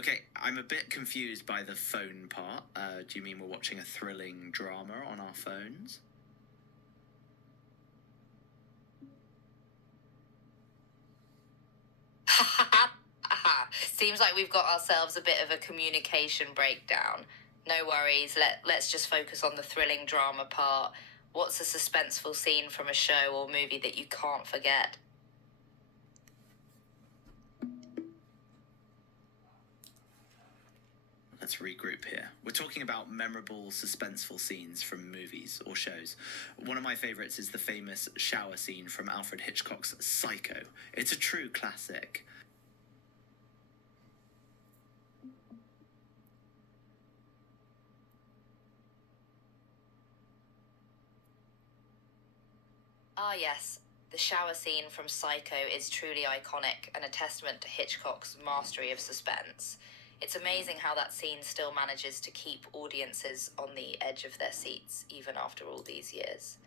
Okay, I'm a bit confused by the phone part. Do you mean we're watching a thrilling drama on our phones? Seems like we've got ourselves a bit of a communication breakdown. No worries, let's just focus on the thrilling drama part. What's a suspenseful scene from a show or movie that you can't forget? Let's regroup here. We're talking about memorable, suspenseful scenes from movies or shows. One of my favourites is the famous shower scene from Alfred Hitchcock's Psycho. It's a true classic. Ah, yes. The shower scene from Psycho is truly iconic and a testament to Hitchcock's mastery of suspense. It's amazing how that scene still manages to keep audiences on the edge of their seats, even after all these years.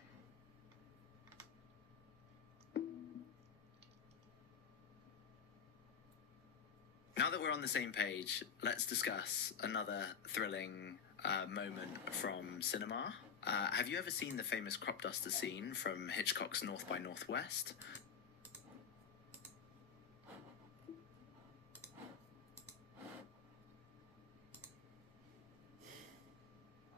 Now that we're on the same page, let's discuss another thrilling moment from cinema. Have you ever seen the famous crop duster scene from Hitchcock's North by Northwest?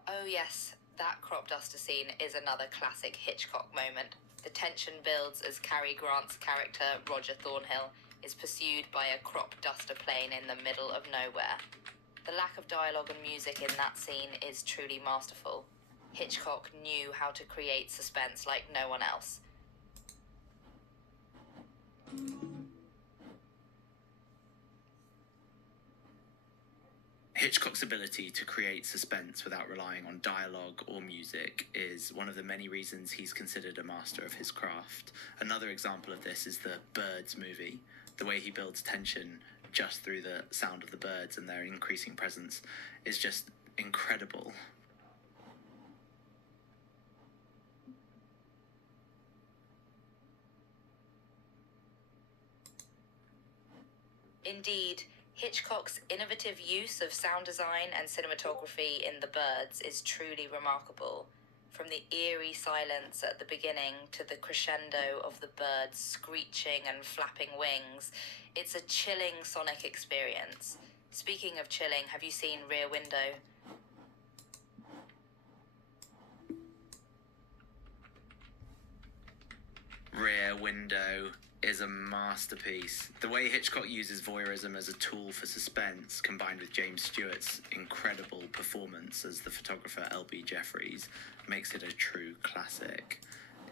Oh, yes, that crop duster scene is another classic Hitchcock moment. The tension builds as Cary Grant's character, Roger Thornhill, is pursued by a crop duster plane in the middle of nowhere. The lack of dialogue and music in that scene is truly masterful. Hitchcock knew how to create suspense like no one else. Hitchcock's ability to create suspense without relying on dialogue or music is one of the many reasons he's considered a master of his craft. Another example of this is the Birds movie. The way he builds tension just through the sound of the birds and their increasing presence is just incredible. Indeed, Hitchcock's innovative use of sound design and cinematography in The Birds is truly remarkable. From the eerie silence at the beginning to the crescendo of the birds screeching and flapping wings, it's a chilling sonic experience. Speaking of chilling, have you seen Rear Window? Rear Window is a masterpiece. The way Hitchcock uses voyeurism as a tool for suspense, combined with James Stewart's incredible performance as the photographer L.B. Jeffries, makes it a true classic.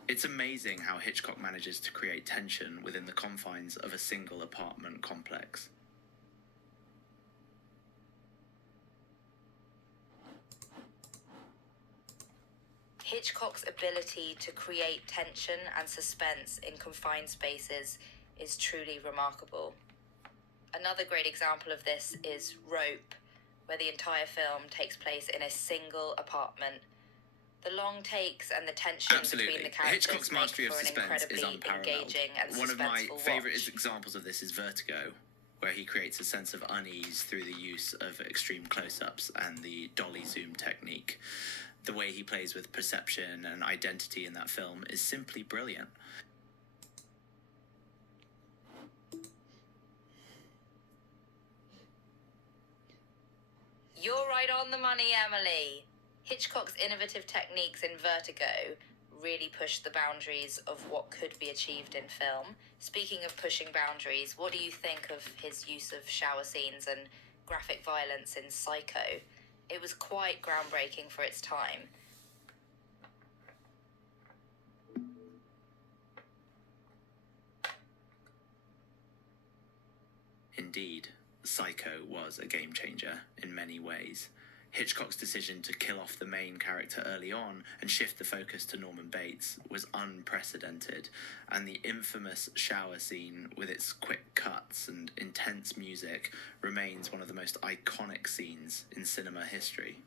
It's amazing how Hitchcock manages to create tension within the confines of a single apartment complex. Hitchcock's ability to create tension and suspense in confined spaces is truly remarkable. Another great example of this is Rope, where the entire film takes place in a single apartment. The long takes and the tension between the characters Hitchcock's mastery make of for an suspense is incredibly unparalleled. engaging and One of my suspenseful favourite watch. examples of this is Vertigo, where he creates a sense of unease through the use of extreme close-ups and the dolly zoom technique. The way he plays with perception and identity in that film is simply brilliant. You're right on the money, Emily. Hitchcock's innovative techniques in Vertigo really pushed the boundaries of what could be achieved in film. Speaking of pushing boundaries, what do you think of his use of shower scenes and graphic violence in Psycho? It was quite groundbreaking for its time. Indeed, Psycho was a game changer in many ways. Hitchcock's decision to kill off the main character early on and shift the focus to Norman Bates was unprecedented, and the infamous shower scene with its quick cuts and intense music remains one of the most iconic scenes in cinema history.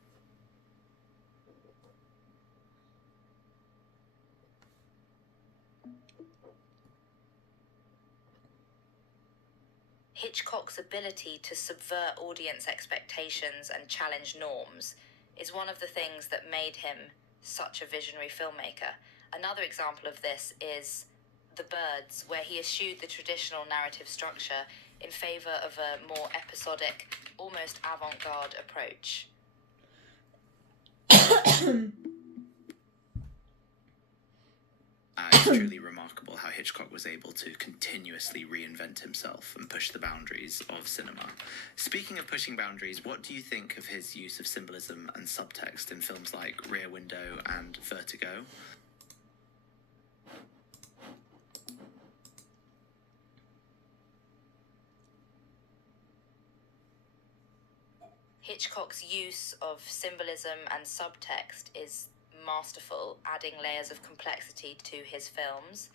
Hitchcock's ability to subvert audience expectations and challenge norms is one of the things that made him such a visionary filmmaker. Another example of this is The Birds, where he eschewed the traditional narrative structure in favour of a more episodic, almost avant-garde approach. It's truly remarkable how Hitchcock was able to continuously reinvent himself and push the boundaries of cinema. Speaking of pushing boundaries, what do you think of his use of symbolism and subtext in films like Rear Window and Vertigo? Hitchcock's use of symbolism and subtext is masterful, adding layers of complexity to his films.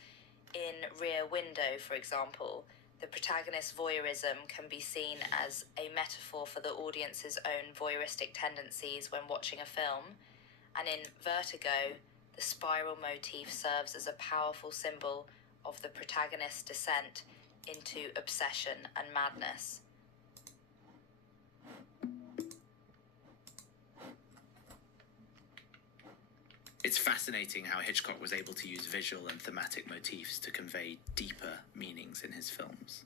In Rear Window, for example, the protagonist's voyeurism can be seen as a metaphor for the audience's own voyeuristic tendencies when watching a film. And in Vertigo, the spiral motif serves as a powerful symbol of the protagonist's descent into obsession and madness. It's fascinating how Hitchcock was able to use visual and thematic motifs to convey deeper meanings in his films.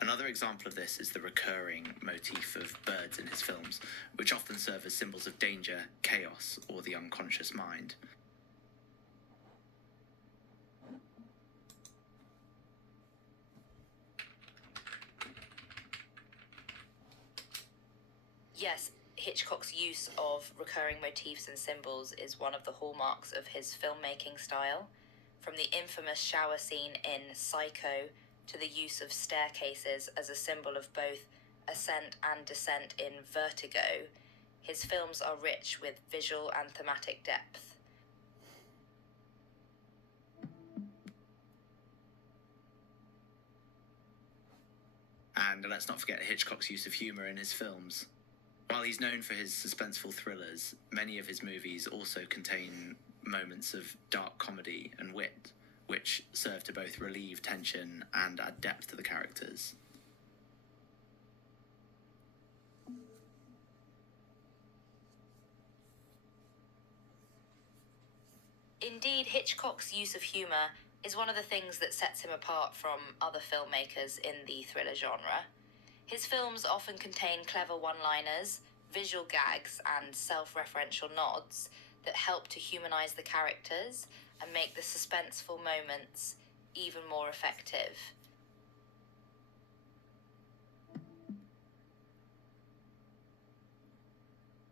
Another example of this is the recurring motif of birds in his films, which often serve as symbols of danger, chaos, or the unconscious mind. Yes, Hitchcock's use of recurring motifs and symbols is one of the hallmarks of his filmmaking style. From the infamous shower scene in Psycho to the use of staircases as a symbol of both ascent and descent in Vertigo, his films are rich with visual and thematic depth. And let's not forget Hitchcock's use of humour in his films. While he's known for his suspenseful thrillers, many of his movies also contain moments of dark comedy and wit, which serve to both relieve tension and add depth to the characters. Indeed, Hitchcock's use of humour is one of the things that sets him apart from other filmmakers in the thriller genre. His films often contain clever one-liners, visual gags, and self-referential nods that help to humanise the characters and make the suspenseful moments even more effective.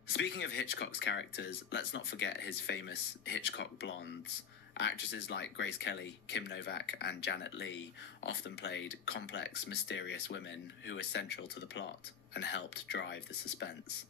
Speaking of Hitchcock's characters, let's not forget his famous Hitchcock blondes. Actresses like Grace Kelly, Kim Novak, and Janet Leigh often played complex, mysterious women who were central to the plot and helped drive the suspense.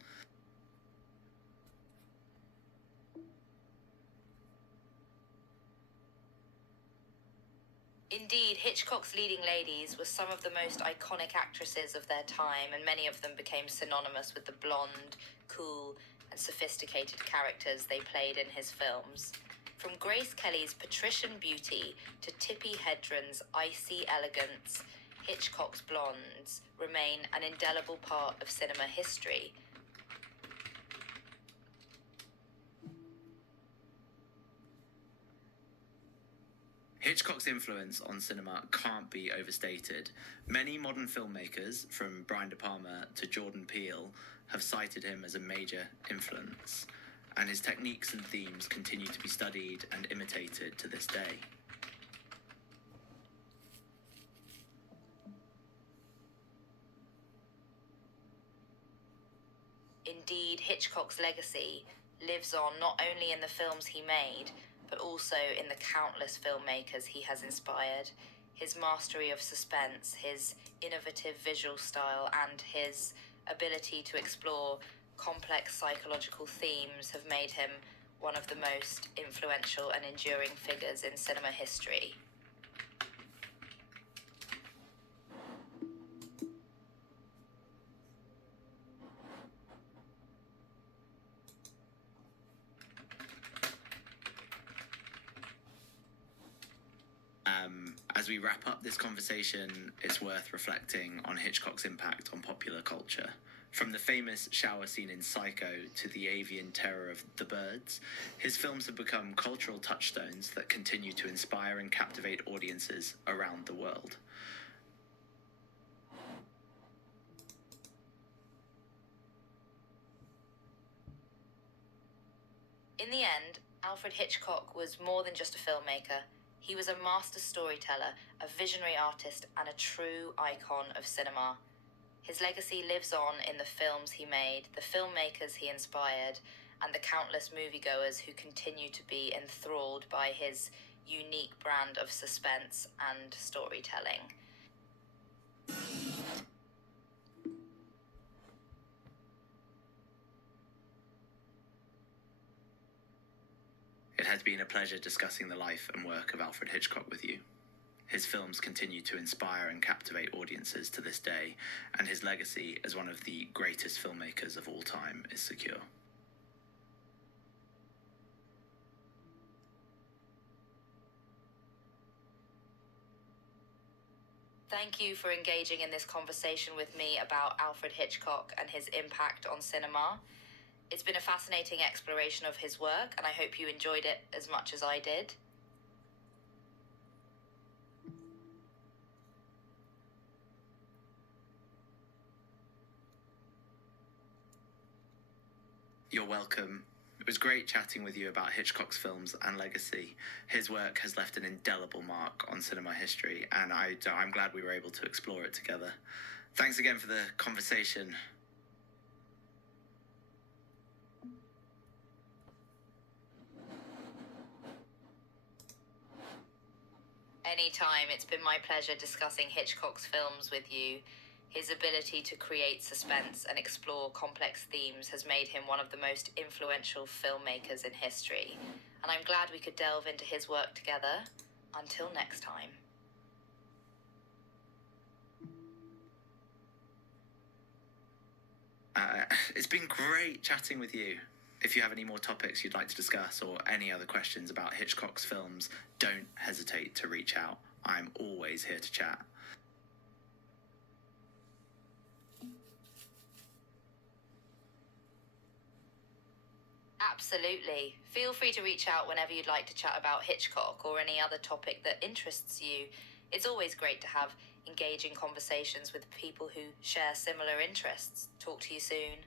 Indeed, Hitchcock's leading ladies were some of the most iconic actresses of their time, and many of them became synonymous with the blonde, cool, and sophisticated characters they played in his films. From Grace Kelly's patrician beauty to Tippi Hedren's icy elegance, Hitchcock's blondes remain an indelible part of cinema history. Hitchcock's influence on cinema can't be overstated. Many modern filmmakers, from Brian De Palma to Jordan Peele, have cited him as a major influence, and his techniques and themes continue to be studied and imitated to this day. Indeed, Hitchcock's legacy lives on not only in the films he made, but also in the countless filmmakers he has inspired. His mastery of suspense, his innovative visual style, and his ability to explore complex psychological themes have made him one of the most influential and enduring figures in cinema history. As we wrap up this conversation, it's worth reflecting on Hitchcock's impact on popular culture. From the famous shower scene in Psycho to the avian terror of The Birds, his films have become cultural touchstones that continue to inspire and captivate audiences around the world. In the end, Alfred Hitchcock was more than just a filmmaker. He was a master storyteller, a visionary artist, and a true icon of cinema. His legacy lives on in the films he made, the filmmakers he inspired, and the countless moviegoers who continue to be enthralled by his unique brand of suspense and storytelling. It has been a pleasure discussing the life and work of Alfred Hitchcock with you. His films continue to inspire and captivate audiences to this day, and his legacy as one of the greatest filmmakers of all time is secure. Thank you for engaging in this conversation with me about Alfred Hitchcock and his impact on cinema. It's been a fascinating exploration of his work, and I hope you enjoyed it as much as I did. You're welcome. It was great chatting with you about Hitchcock's films and legacy. His work has left an indelible mark on cinema history, and I'm glad we were able to explore it together. Thanks again for the conversation. Anytime, it's been my pleasure discussing Hitchcock's films with you. His ability to create suspense and explore complex themes has made him one of the most influential filmmakers in history, and I'm glad we could delve into his work together. Until next time. It's been great chatting with you. If you have any more topics you'd like to discuss or any other questions about Hitchcock's films, don't hesitate to reach out. I'm always here to chat. Absolutely. Feel free to reach out whenever you'd like to chat about Hitchcock or any other topic that interests you. It's always great to have engaging conversations with people who share similar interests. Talk to you soon.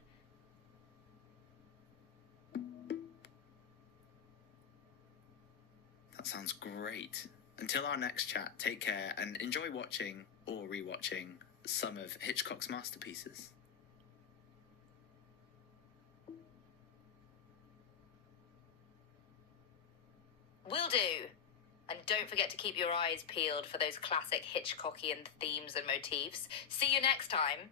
That sounds great. Until our next chat, take care and enjoy watching or rewatching some of Hitchcock's masterpieces. Will do. And don't forget to keep your eyes peeled for those classic Hitchcockian themes and motifs. See you next time.